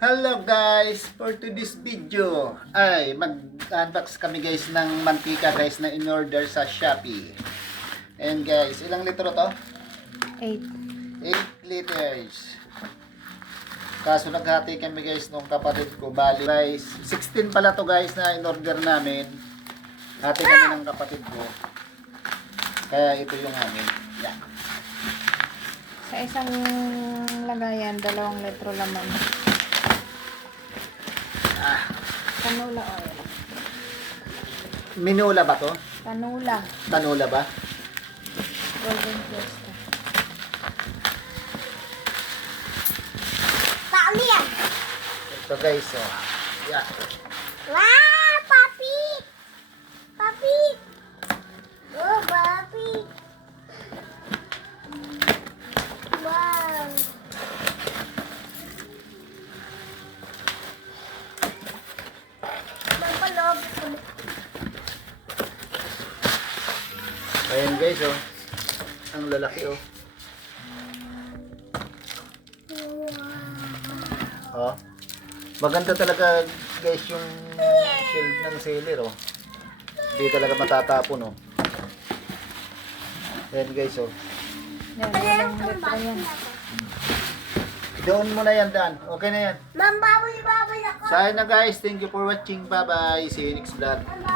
Hello guys! For today's video ay mag-unbox kami guys ng mantika guys na in-order sa Shopee. And guys, ilang litro to? 8. 8 liters. Kaso naghati kami guys nung kapatid ko. Bali guys, 16 pala to guys na in-order namin. Hati kami ng kapatid ko. Kaya ito yung amin. Yan. Sa isang lagayan, 2 litro laman. Canola oil. Minula ba to? Canola. Tanula ba? Golden Fiesta. Paano yan? Ito guys, oh. Yan. Wow, papi! Papi! Oh, papi! Wow! Napalog. Ayan guys, oh. Ang lalaki, oh. Oh. Maganda talaga guys yung shield ng sailor, oh. Hindi talaga matatapon, oh. Ayan guys, oh. Yan, 2 litro yan. Doon mo na yan, Dan. Okay na yan. Ma'am, baboy ako. Sa akin na guys. Thank you for watching. Bye-bye. See you next vlog.